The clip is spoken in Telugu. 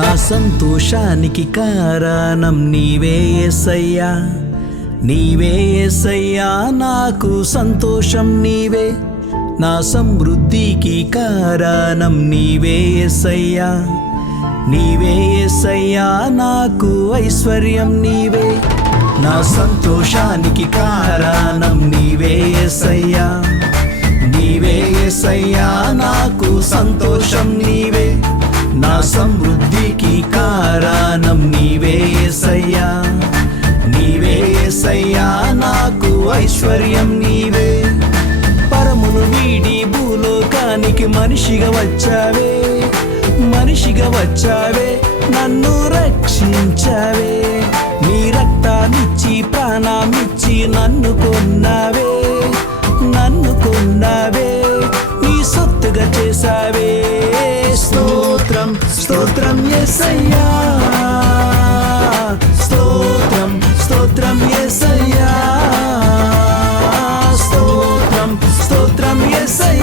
నా సంతోషానికి కారణం నీవే యేసయ్యా, నీవే యేసయ్యా, నాకు సంతోషం నీవే. నా సమృద్ధికి కారణం నీవే యేసయ్యా, నీవే యేసయ్యా, నాకు ఐశ్వర్యం నీవే. నా సంతోషానికి కారణం నీవే యేసయ్యా, నీవే యేసయ్యా, నాకు సంతోషం నీవే. నా సమృద్ధికి కారణం నీవే యేసయ్యా, నీవే యేసయ్యా, నాకు ఐశ్వర్యం నీవే. పరమును వీడి భూలోకానికి మనిషిగా వచ్చావే, మనిషిగా వచ్చావే, నన్ను రక్షించావే. నీ రక్తాన్నిచ్చి ప్రాణాన్నిచ్చి నన్ను కొన్నావే, నన్ను కొన్నావే, నీ సొత్తుగా చేసావే. స్తోత్రం స్తోత్రం యేసయ్యా, స్తోత్రం స్తోత్రం యేసయ్యా, స్తోత్రం స్తోత్రం యేసయ్యా.